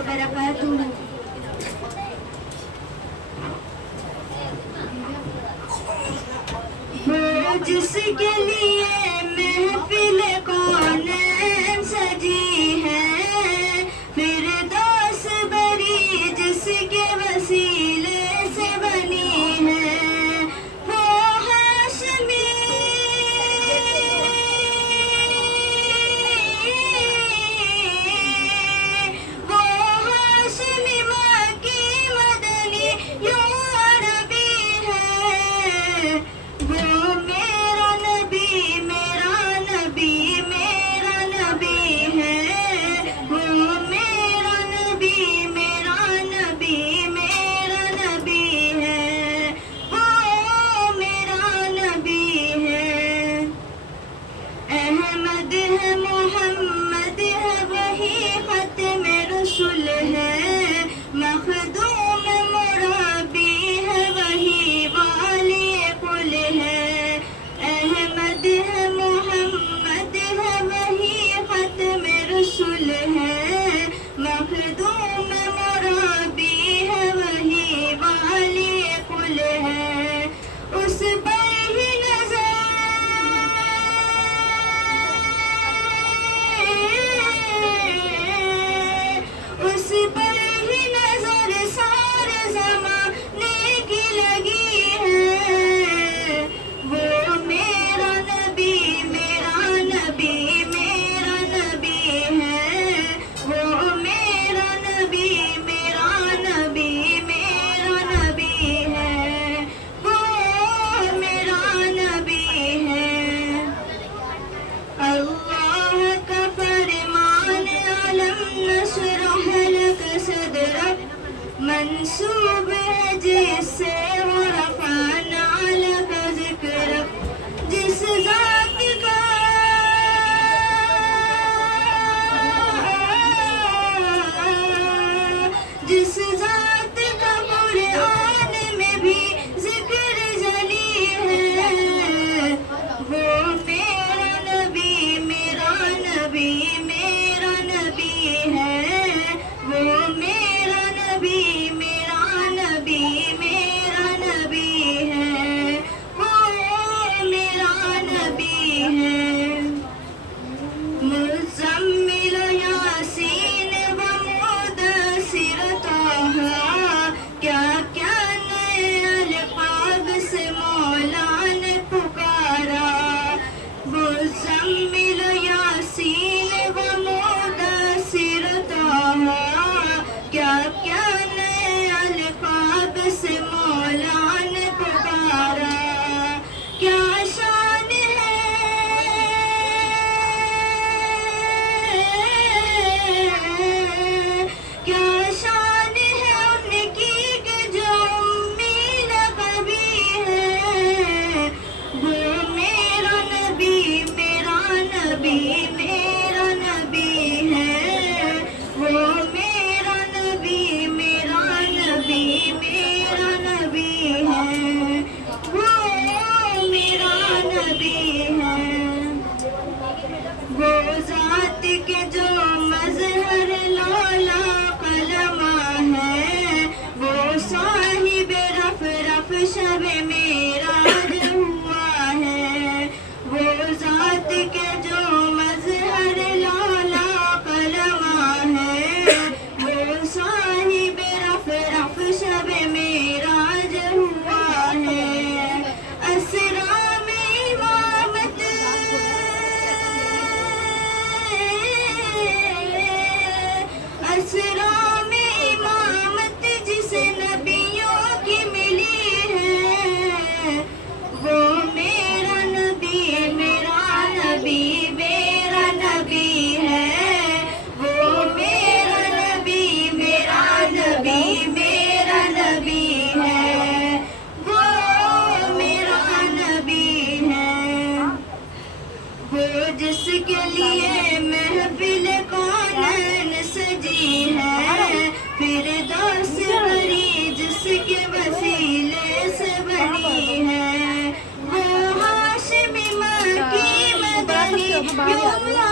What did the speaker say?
وبرکاتہ۔ وہ جس کے لیے محفل کونین سجی ہے، فردوس بری جس کے وسیلے سے بنی ہے، وہ ہاشمی مکی مدنی یوں عربی ہے، وہ میرا نبی میرا نبی میرا نبی ہے، وہ میرا نبی میرا نبی میرا نبی ہے، وہ میرا نبی ہے۔ احمد ہے محمد ہے وہی ختم رسول ہے، مخدوم مربی ہے وہی والی قل ہے، احمد ہے محمد ہے وہی ختم رسول ہے، مخدوم مربی ہے وہی والی قل ہے، اس پر ہی اس پر ہی نظر سارے زمانے کی لگی ہے، وہ میرا نبی میرا نبی میرا نبی ہے، وہ میرا نبی میرا نبی میرا نبی ہے، وہ میرا نبی ہے۔ اللہ کا فرمان علم نشرح لک صدرک منسوب ہے جس سے ورفعنا لک ذکرک، جس ذات کا جس ذات کا قرآن میں بھی ذکر جلی ہے، وہ میرا نبی میرا نبی میرا نبی ہے، وہ میرا نبی میرا نبی میرا نبی ہے، وہ میرا نبی ہے۔ مزمل یاسین و مدثر طہ، کیا کیا نئے الفاظ سے مولا نے پکارا، مزمل یاسین و مدثر طہ، کیا کیا نئے الفاظ سے مولا نے پکارا، کیا شان ہے کیا شان ہے ان کی کہ جو امی لقبی ہے، وہ میرا نبی میرا نبی میرا نبی ہے، وہ میرا نبی میرا نبی میرا نبی ہے، وہ میرا نبی ہے۔ وہ ذات کے جو مظہر لولا قلمہ ہے، وہ صاحب رف رف شب معراج ہوا ہے، وہ ذات کے جو مظہر لولا قلمہ ہے، وہ صاحب رف رف شب معراج ہوا ہے، اسرا میں امامت اسرا میں امامت جسے نبیوں کی ملی ہے، وہ میرا نبی میرا نبی میرا نبی ہے، وہ میرا نبی میرا نبی میرا نبی ہے، وہ میرا نبی ہے، وہ جس کے لیے محفل کونین سجی ہے، فردوس بری جس کے وسیلے سے بنی ہے، وہ ہاشمی مکی مدنی یوں